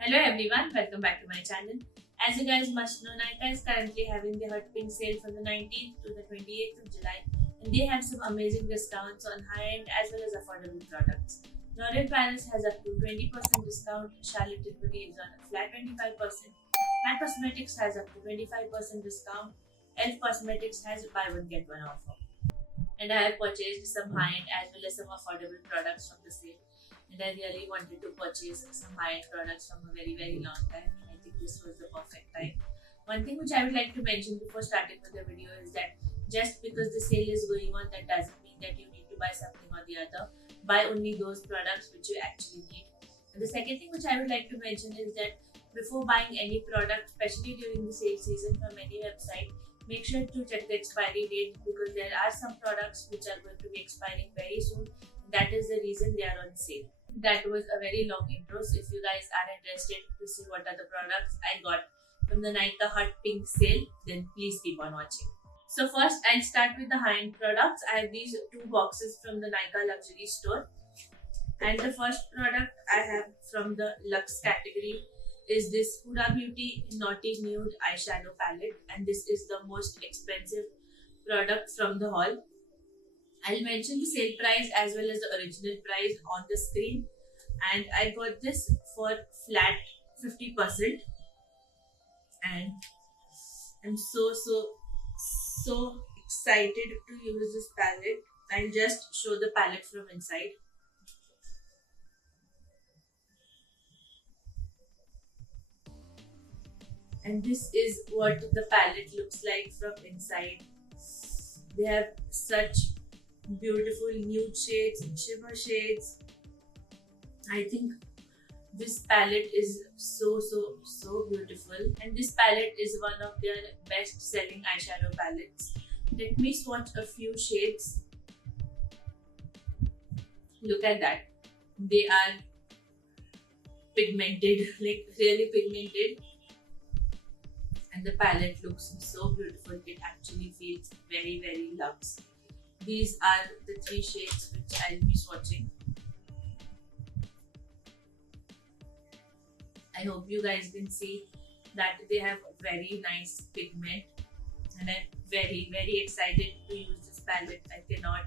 Hello everyone, welcome back to my channel. As you guys must know, Nykaa is currently having the Hot Pink sale from the 19th to the 28th of July, and they have some amazing discounts on high-end as well as affordable products. L'Oreal Paris has up to 20% discount, Charlotte Tilbury is on a flat 25%, MAC Cosmetics has up to 25% discount, Elf Cosmetics has buy one get one offer. And I have purchased some high-end as well as some affordable products from the sale. And I really wanted to purchase some high-end products from a very long time. And I think this was the perfect time. One thing which I would like to mention before starting with the video is that just because the sale is going on, that doesn't mean that you need to buy something or the other. Buy only those products which you actually need. And the second thing which I would like to mention is that before buying any product, especially during the sale season from any website, make sure to check the expiry date because there are some products which are going to be expiring very soon. That is the reason they are on sale. That was a very long intro. So if you guys are interested to see what are the products I got from the Nykaa Hot Pink sale, then please keep on watching. So first, I'll start with the high-end products. I have these two boxes from the Nykaa Luxury Store. And the first product I have from the Luxe category is this Huda Beauty Naughty Nude Eyeshadow Palette. And this is the most expensive product from the haul. I'll mention the sale price as well as the original price on the screen. And I got this for flat 50%. And I'm so excited to use this palette. I'll just show the palette from inside. And this is what the palette looks like from inside. They have such beautiful nude shades and shimmer shades. I think this palette is so beautiful, and this palette is one of their best selling eyeshadow palettes. Let me swatch a few shades. Look at that, they are pigmented, like really pigmented, and the palette looks so beautiful. It actually feels very luxe. These are the three shades which I'll be swatching. I hope you guys can see that they have very nice pigment, and I'm very excited to use this palette. I cannot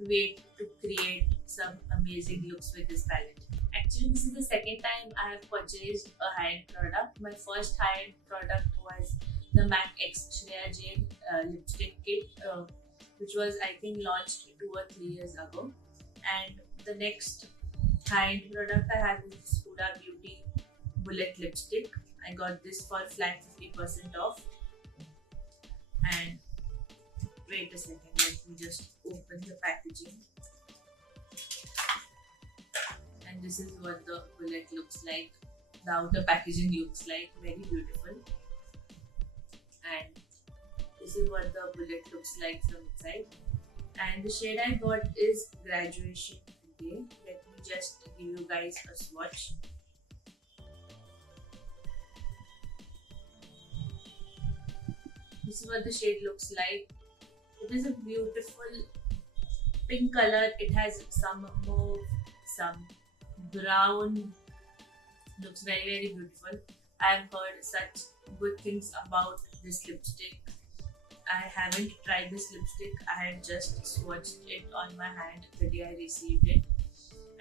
wait to create some amazing looks with this palette. Actually, this is the second time I have purchased a high-end product. My first high-end product was the MAC X Shreya Jain lipstick kit, which was I think launched 2 or 3 years ago. And the next high-end product I have is this Huda Beauty Bullet lipstick. I got this for flat 50% off. And wait a second, let me just open the packaging. And this is what the bullet looks like. The outer packaging looks like very beautiful. And this is what the bullet looks like from inside. And the shade I got is Graduation Day. Let me just give you guys a swatch. This is what the shade looks like. It is a beautiful pink color. It has some mauve, some brown. Looks very beautiful. I have heard such good things about this lipstick. I haven't tried this lipstick. I had just swatched it on my hand the day I received it,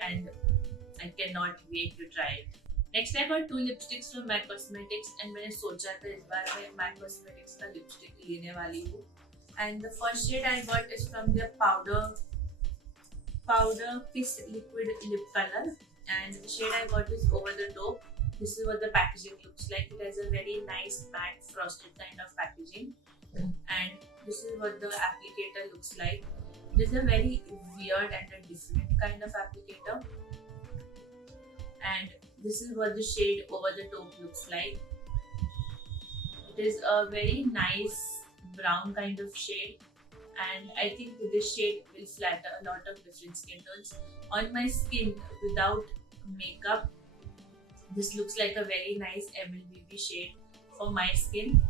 and I cannot wait to try it. Next I got 2 lipsticks from MAC Cosmetics, and मैंने सोचा था इस बार मैं MAC Cosmetics का lipstick लेने वाली हूँ. And the first shade I got is from their powder Kiss liquid lip color, and the shade I got is Over the Top. This is what the packaging looks like. It has a very nice matte frosted kind of packaging, and this is what the applicator looks like. It is a very weird and a different kind of applicator, and this is what the shade Over the Top looks like. It is a very nice brown kind of shade, and I think this shade will flatter a lot of different skin tones. On my skin without makeup, this looks like a very nice MLBB shade for my skin.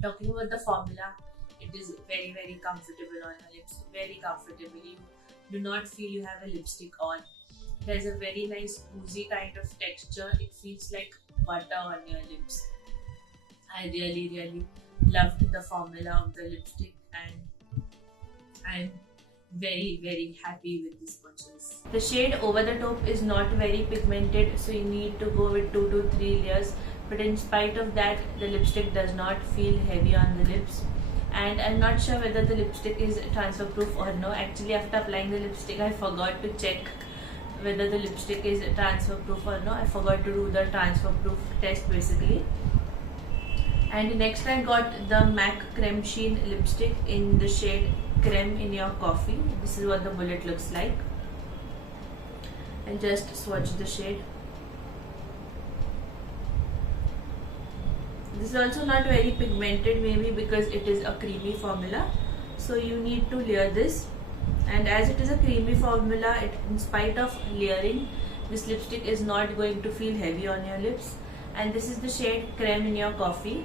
Talking about the formula, it is very comfortable on your lips, very comfortable. You do not feel you have a lipstick on. There's a very nice oozy kind of texture. It feels like butter on your lips. I really loved the formula of the lipstick, and I'm very happy with this purchase. The shade Over the Top is not very pigmented, so you need to go with 2 to 3 layers, but in spite of that the lipstick does not feel heavy on the lips. And I'm not sure whether the lipstick is transfer proof or no. Actually, after applying the lipstick I forgot to check whether the lipstick is transfer proof or no. I forgot to do the transfer proof test basically. And next I got the MAC Creme Sheen lipstick in the shade Creme in Your Coffee. This is what the bullet looks like. I'll just swatch the shade. This is also not very pigmented, maybe because it is a creamy formula. So you need to layer this. And as it is a creamy formula, in spite of layering, this lipstick is not going to feel heavy on your lips. And this is the shade Creme in Your Coffee.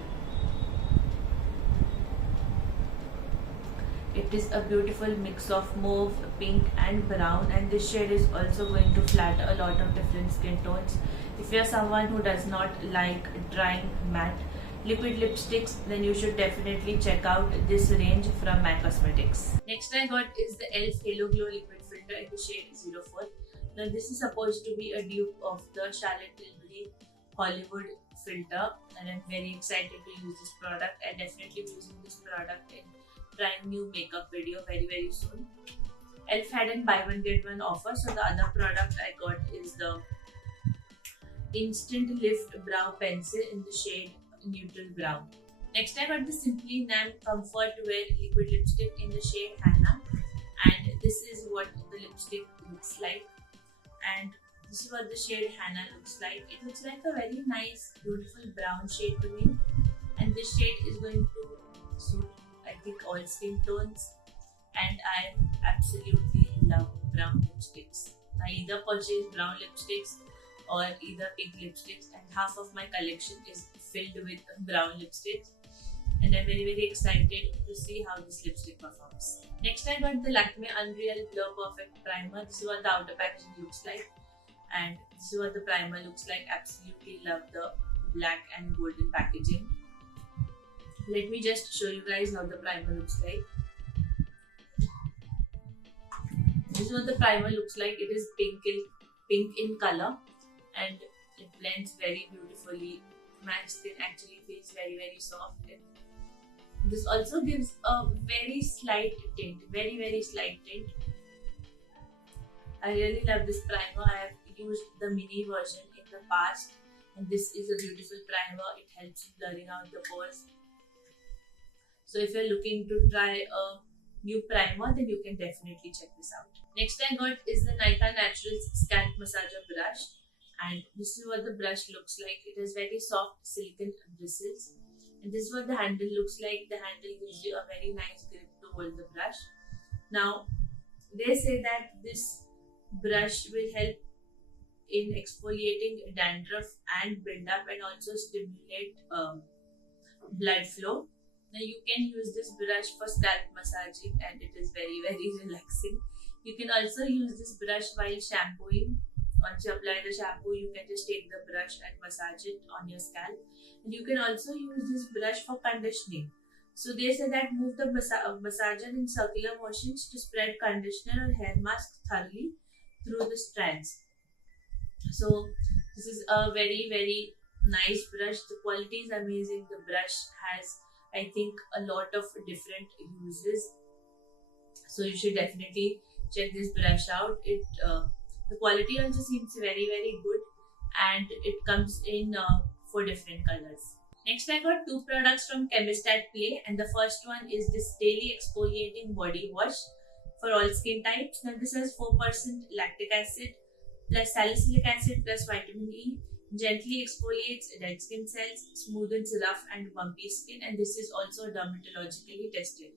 It is a beautiful mix of mauve, pink and brown, and this shade is also going to flatter a lot of different skin tones. If you are someone who does not like drying matte liquid lipsticks, then you should definitely check out this range from MAC Cosmetics. Next I got is the e.l.f. Halo Glow Liquid Filter in the shade 04. Now this is supposed to be a dupe of the Charlotte Tilbury Hollywood filter, and I'm very excited to use this product. I definitely be using this product in trying new makeup video very soon. e.l.f. had a buy one get one offer, so the other product I got is the Instant Lift Brow Pencil in the shade Neutral Brown. Next I got the Simply Nam Comfort Wear Liquid Lipstick in the shade Hannah, and this is what the lipstick looks like, and this is what the shade Hannah looks like. It looks like a very nice beautiful brown shade to me, and this shade is going to suit I think all skin tones, and I absolutely love brown lipsticks. I either purchase brown lipsticks or either pink lipsticks, and half of my collection is filled with brown lipsticks, and I'm very excited to see how this lipstick performs. Next I got the Lakme Unreal Blur Perfect Primer. This is what the outer packaging looks like, and this is what the primer looks like. Absolutely love the black and golden packaging. Let me just show you guys how the primer looks like. This is what the primer looks like. It is pink in color, and it blends very beautifully. My skin actually feels very soft. And this also gives a very slight tint, very slight tint. I really love this primer. I have used the mini version in the past, and this is a beautiful primer. It helps in blurring out the pores. So if you're looking to try a new primer, then you can definitely check this out. Next I got is the Nykaa Naturals Scalp Massager Brush, and this is what the brush looks like. It has very soft silken bristles, and this is what the handle looks like. The handle gives you a very nice grip to hold the brush. Now they say that this brush will help in exfoliating dandruff and build-up, and also stimulate blood flow. Now you can use this brush for scalp massaging, and it is very relaxing. You can also use this brush while shampooing. Once you apply the shampoo, you can just take the brush and massage it on your scalp. And you can also use this brush for conditioning. So they say that move the massager in circular motions to spread conditioner or hair mask thoroughly through the strands. So this is a very nice brush. The quality is amazing. The brush has, I think, a lot of different uses, so you should definitely check this brush out. The quality also seems very good, and it comes in 4 different colors. Next I got 2 products from Chemist at Play, and the first one is this daily exfoliating body wash for all skin types. Now this has 4% lactic acid plus salicylic acid plus vitamin E. Gently exfoliates dead skin cells, smoothens rough and bumpy skin, and this is also dermatologically tested.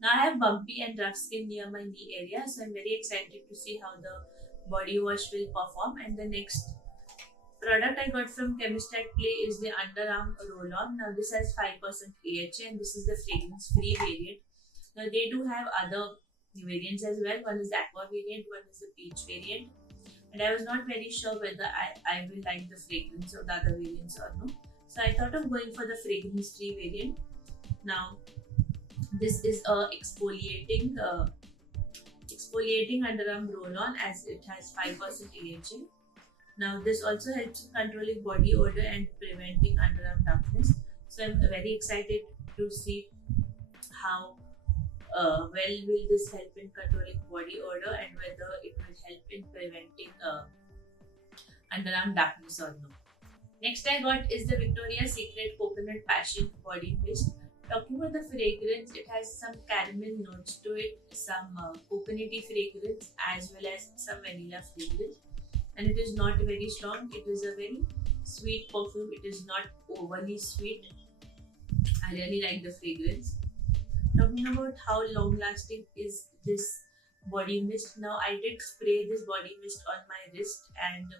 Now I have bumpy and rough skin near my knee area, so I'm very excited to see how the body wash will perform. And the next product I got from Chemist at Play is the Underarm Roll-On. Now this has 5% AHA, and this is the fragrance-free variant. Now they do have other variants as well. One is the aqua variant, one is the peach variant. and I was not very sure whether I will like the fragrance of the other variants or no. So I thought of going for the fragrance free variant. Now this is a exfoliating underarm roll-on, as it has 5% AHA. Now this also helps in controlling body odor and preventing underarm dampness. So I'm very excited to see how well will this help in controlling body odor and whether it will help in preventing underarm darkness or no. Next I got is the Victoria's Secret Coconut Passion Body Mist. Talking about the fragrance, it has some caramel notes to it, some coconutty fragrance as well as some vanilla fragrance, and it is not very strong. It is a very sweet perfume. It is not overly sweet. I really like the fragrance. Talking about how long lasting is this body mist, now I did spray this body mist on my wrist, and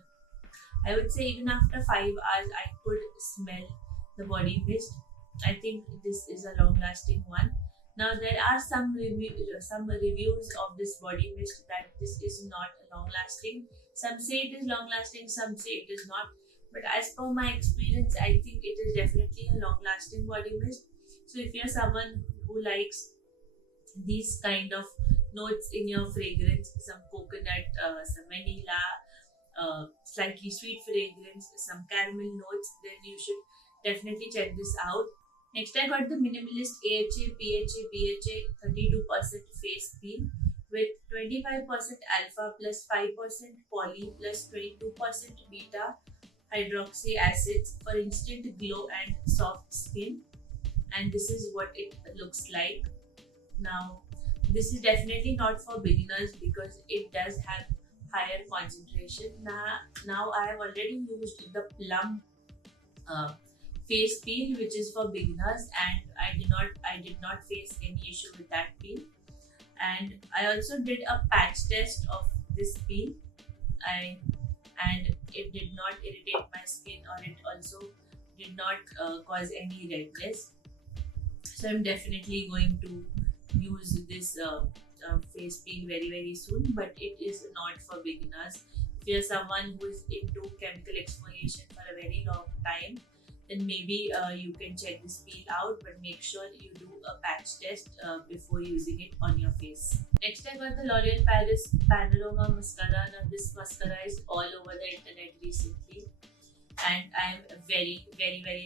I would say even after 5 hours I could smell the body mist. I think this is a long lasting one. Now there are some reviews of this body mist that this is not long lasting. Some say it is long lasting, some say it is not. But as per my experience, I think it is definitely a long lasting body mist. So if you're someone who likes these kind of notes in your fragrance, some coconut, some vanilla, slightly sweet fragrance, some caramel notes, then you should definitely check this out. Next, I got the Minimalist AHA PHA BHA 32% face peel with 25% alpha plus 5% poly plus 22% beta hydroxy acids for instant glow and soft skin. And this is what it looks like. Now, this is definitely not for beginners because it does have higher concentration. Now I have already used the Plum face peel, which is for beginners, and I did not face any issue with that peel. And I also did a patch test of this peel, and it did not irritate my skin, or it also did not cause any redness. So I'm definitely going to use this face peel very soon, but it is not for beginners. If you're someone who is into chemical exfoliation for a very long time, then maybe you can check this peel out, but make sure you do a patch test before using it on your face. Next I got the L'Oreal Paris Panorama Mascara. Now this mascara is all over the internet recently, and I am very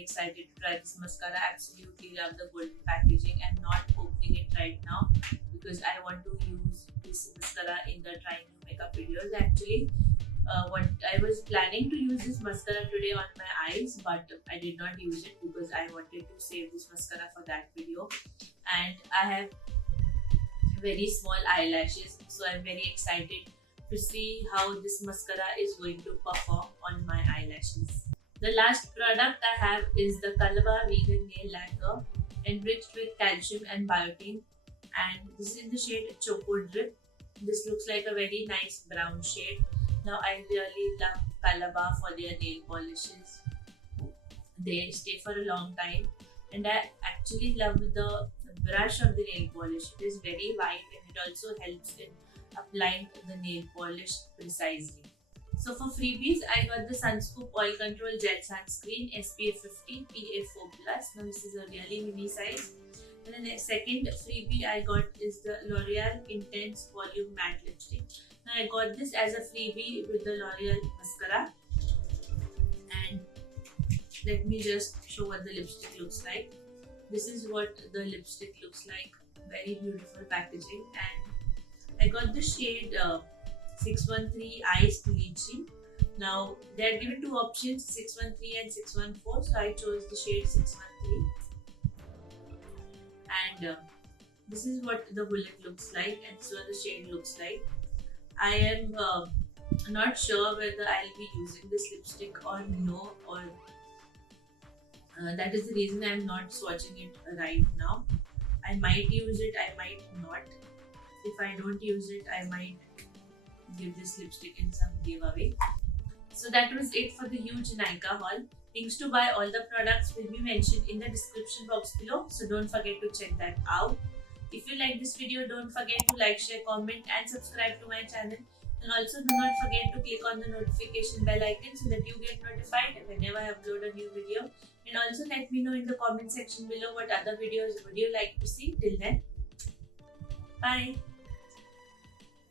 excited to try this mascara. I absolutely love the golden packaging. I'm not opening it right now because I want to use this mascara in the trying new makeup videos. Actually, what I was planning to use this mascara today on my eyes, but I did not use it because I wanted to save this mascara for that video. And I have very small eyelashes, so I'm very excited to see how this mascara is going to perform on my eyelashes. The last product I have is the Kalaba Vegan Nail Lacquer, enriched with calcium and biotin, and this is in the shade Choco Drip. This looks like a very nice brown shade. Now I really love Kalaba for their nail polishes. They stay for a long time, and I actually love the brush of the nail polish. It is very wide and it also helps in applying the nail polish precisely. So for freebies, I got the Sunscoop Oil Control Gel Sunscreen SPF 50 PA4+. Now this is a really mini size. And then the second freebie I got is the L'Oreal Intense Volume Matte Lipstick. Now I got this as a freebie with the L'Oreal mascara. And let me just show what the lipstick looks like. This is what the lipstick looks like. Very beautiful packaging. And I got the shade 613 Iced Lychee. Now they are given two options, 613 and 614. So I chose the shade 613. And this is what the bullet looks like, and so the shade looks like. I am not sure whether I'll be using this lipstick or no, or that is the reason I'm not swatching it right now. I might use it, I might not. If I don't use it, I might give this lipstick in some giveaway. So that was it for the huge Nykaa haul. Links to buy all the products will be mentioned in the description box below, so don't forget to check that out. If you like this video, don't forget to like, share, comment and subscribe to my channel. And also do not forget to click on the notification bell icon so that you get notified whenever I upload a new video. And also let me know in the comment section below what other videos would you like to see. Till then, bye.